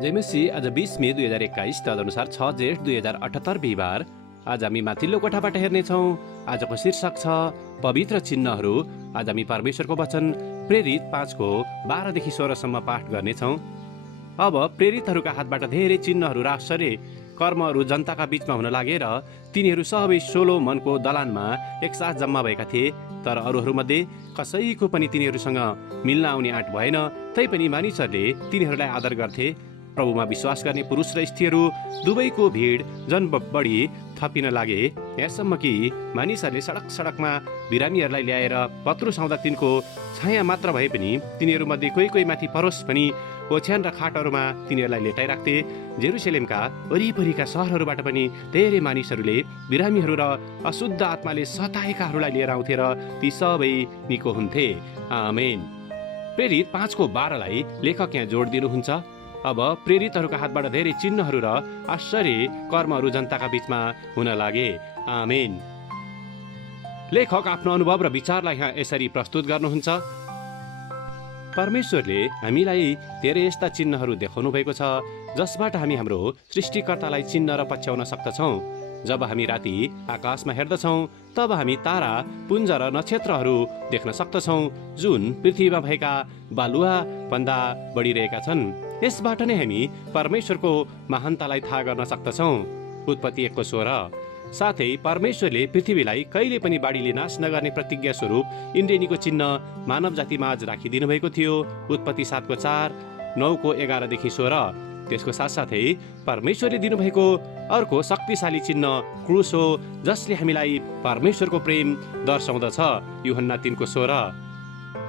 जयमसी आज 20 मे 2021 तदनुसार 6 जेठ 2078 बिहिबार। आज हामी माथिल्लो कोठाबाट हेर्नेछौँ। आजको शीर्षक छ पवित्र चिन्हहरू। आज हामी परमेश्वरको वचन प्रेरित 5:12देखि 16सम्म पाठ गर्नेछौँ। अब प्रेरितहरूका हातबाट धेरै चिन्हहरू र आश्चर्य कर्महरू जनताका बीचमा हुन लागेर तिनीहरू सबै सोलोमनको दलानमा एकसाथ जम्मा भएका थिए। तर अरूहरूमध्ये कसैको पनि तिनीहरूसँग मिल्न आउने आँट भएन। तैपनि मानिसहरूले तिनीहरूलाई आदर गर्थे। प्रभुमा विश्वास गर्ने पुरुष र स्त्रीहरू दुवैको भिड जन बढी थपिन लागे, यहाँसम्म कि मानिसहरूले सडकमा बिरामीहरूलाई ल्याएर पत्रुस आउँदा तिनको छाया मात्र भए पनि तिनीहरूमध्ये कोही माथि परोस् पनि ओछ्यान र खाटहरूमा तिनीहरूलाई लेटाइराख्थे। जेरुसलेमका वरिपरिका सहरहरूबाट पनि धेरै मानिसहरूले बिरामीहरू र अशुद्ध आत्माले सताएकाहरूलाई लिएर आउँथे र ती सबै निको हुन्थे। आमेन। प्रेरित 5:12लाई लेखक यहाँ जोड दिनुहुन्छ। अब प्रेरितहरूका हातबाट धेरै चिन्हहरू र आश्चर्य कर्महरू जनताका बीचमा हुन लागे। आमेन। लेखक आफ्नो अनुभव र विचारलाई यहाँ यसरी प्रस्तुत गर्नुहुन्छ। परमेश्वरले हामीलाई धेरै यस्ता चिन्हहरू देखाउनु भएको छ जसबाट हामी हाम्रो सृष्टिकर्तालाई चिन्न र पछ्याउन सक्दछौँ। जब हामी राति आकाशमा हेर्दछौँ तब हामी तारा, पुञ्ज र नक्षत्रहरू देख्न सक्दछौँ जुन पृथ्वीमा भएका बालुवा भन्दा बढिरहेका छन्। यसबाट नै हामी परमेश्वरको महानतालाई थाहा गर्न सक्दछौँ। उत्पत्ति 1:16। साथै परमेश्वरले पृथ्वीलाई कहिले पनि बाढीले नाश नगर्ने प्रतिज्ञा स्वरूप इन्द्रेणीको चिन्ह मानव जातिमा आज राखिदिनु भएको थियो। उत्पत्ति 7:4, 9:11देखि 16। त्यसको साथसाथै परमेश्वरले दिनुभएको अर्को शक्तिशाली चिन्ह क्रुस हो, जसले हामीलाई परमेश्वरको प्रेम दर्शाउँदछ। यूहन्ना 3:16।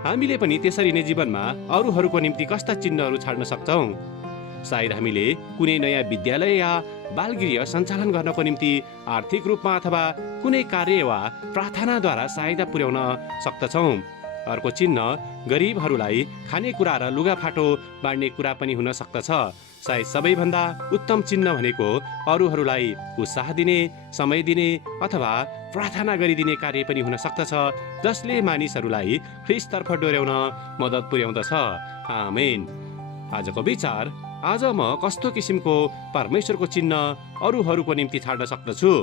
हामीले पनि त्यसरी नै जीवनमा अरूहरूको निम्ति कस्ता चिन्हहरू छाड्न सक्छौँ। सायद हामीले कुनै नयाँ विद्यालय या बालगृह सञ्चालन गर्नको निम्ति आर्थिक रूपमा अथवा कुनै कार्य वा प्रार्थनाद्वारा सहायता पुर्याउन सक्दछौँ। अर्को चिन्ह गरिबहरूलाई खानेकुरा र लुगाफाटो बाँड्ने कुरा पनि हुन सक्दछ। सायद सबैभन्दा उत्तम चिन्ह भनेको अरूहरूलाई उत्साह दिने, समय दिने अथवा प्रार्थना गरिदिने कार्य पनि हुन सक्दछ, जसले मानिसहरूलाई ख्रीष्टतर्फ डोर्याउन मद्दत पुर्याउँदछ। आमेन। आजको विचार, आज म कस्तो किसिमको परमेश्वरको चिन्ह अरूहरूको निम्ति छाड्न सक्दछु?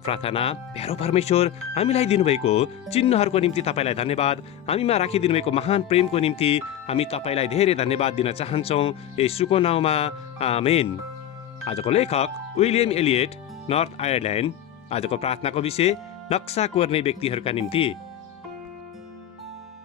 प्रार्थना। प्यारो परमेश्वर, हामीलाई दिनुभएको चिन्हहरूको निम्ति तपाईँलाई धन्यवाद। हामीमा राखिदिनु भएको महान प्रेमको निम्ति हामी तपाईँलाई धेरै धन्यवाद दिन चाहन्छौँ, येशूको नाउँमा। आमेन। आजको लेखक विलियम एलियट, नर्थ आयरल्यान्ड। आजको प्रार्थनाको विषय नक्सा कोर्ने व्यक्तिहरूका निम्ति।